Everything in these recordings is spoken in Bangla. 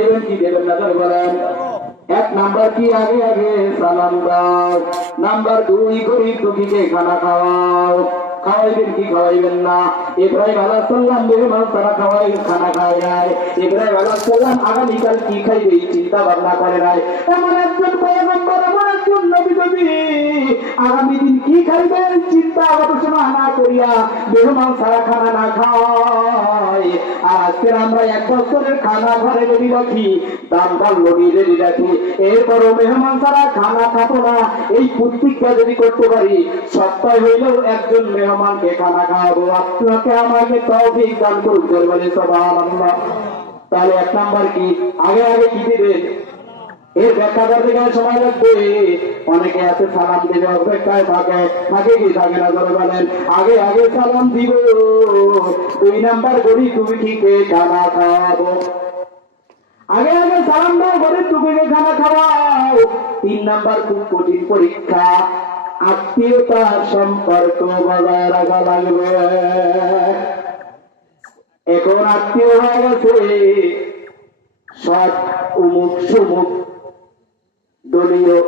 দেবেন কি দেবেন না ধরে বলেন। এক নাম্বার কি আগে আগে সালাম দাও। নাম্বার 2 গরিব দুঃখীকে খানা খাওয়াও। খাওয়াইবেন কি খাওয়াইবেন না। ইব্রাহিম আলাইহিস সালাম মেহমান তারা খাওয়াই খানা খাওয়ায় নাই। ইব্রাহিম আলাইহিস সালাম আগামীকাল কি খাইবে চিন্তা ভাবনা করে নাই। এমন একজন পয়গম্বর এমন একজন নবী আগামী দিন কি খাইবেন চিন্তা গবেষণা না করিয়া মেহমান সারা খানা না খায়। আর আজকে আমরা 1 বছরের খানা ঘরে যদি রাখি, দাম বাড়লো যদি রাখি, এরপরও মেহমান সারা খানা খাবো না, এই প্রতিজ্ঞা যদি করতে পারি, সপ্তাহে হইলেও একজন মেহমানকে খানা খাওয়াবো। আপনাকে আমাকে তৌফিক দান করুন বলে সুবহানাল্লাহ। তাহলে 1 নাম্বার কি আগে আগে কি দিবেন, এর ব্যাখ্যা করতে গেলে সময় লাগবে। অনেকে আছে সালাম দিবে অপেক্ষায় থাকে কি থাকে না ধরে বলেন। আগে আগে সালাম দিব। 2 নাম্বার গরিব দুঃখীকে খানা খাওয়াবো। আগে আগে সালাম দাও, গরিব দুঃখীকে খানা খাওয়াও। 3 নাম্বার খুব কঠিন পরীক্ষা, আত্মীয়তার সম্পর্ক বজায় রাখা লাগবে। এখন আত্মীয় হয়ে গেছে সব উমুক সুমুক দলীয়,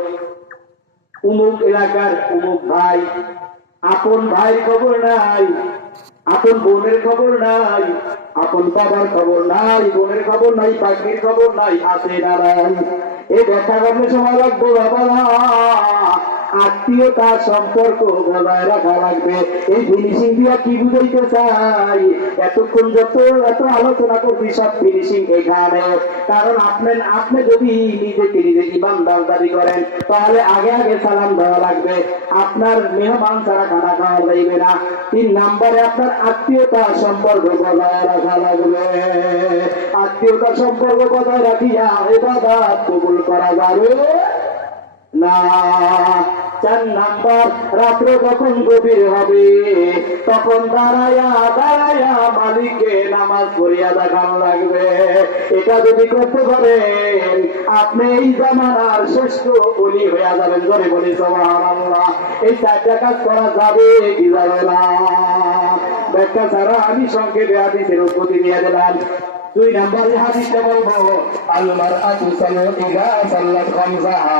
উমুক এলাকার উমুক ভাই। আপন ভাইয়ের খবর নাই, আপন বোনের খবর নাই, আপন বাবার খবর নাই, বোনের খবর নাই, পাখির খবর নাই, আছে না নাই। এই দেখা করলে সময় লাগবে বাবা। আত্মীয়তার সম্পর্ক বজায় রাখা লাগবে। এই ফিনিশিং দিয়া কি বুঝাইতে চাই, এতক্ষণ যত এত আলোচনা করছি সব ফিনিশিং এখানে। কারণ আপনি যদি নিজেকে নিজে ইমানদার দাবি করেন, তাহলে আগে আগে সালাম দেওয়া লাগবে। আপনার মেহমান ছাড়া খানা খাওয়া যাইবে না। 3 নাম্বারে আপনার আত্মীয়তার সম্পর্ক বজায় রাখা লাগবে। আত্মীয়তার সম্পর্ক বজায় রাখিয়া ইবাদত কবুল করা যাবে না। 4 নাম্বার, রাত্র যখন গভীর হবে তখন দাঁড়ায়া দাঁড়ায়া মালিককে নামাজ পড়িয়া দেখান লাগবে। এটা যদি করতে পারেন, আপনি এই জামানার শ্রেষ্ঠ ওলি হইয়া যাবেন। জোরে বলি সুবহানাল্লাহ। এই 4টা কাজ করা যাবে কি যাবে না? ব্যাখ্যা ছাড়া আমি সংক্ষেপে হাদিসের উৎপত্তি দিয়ে দিলাম। 2 নাম্বারে হাদিসটা বলবো, আল মারআতু সাল্লাল্লাহু আলাইহি ওয়াসাল্লাম খামসাহা।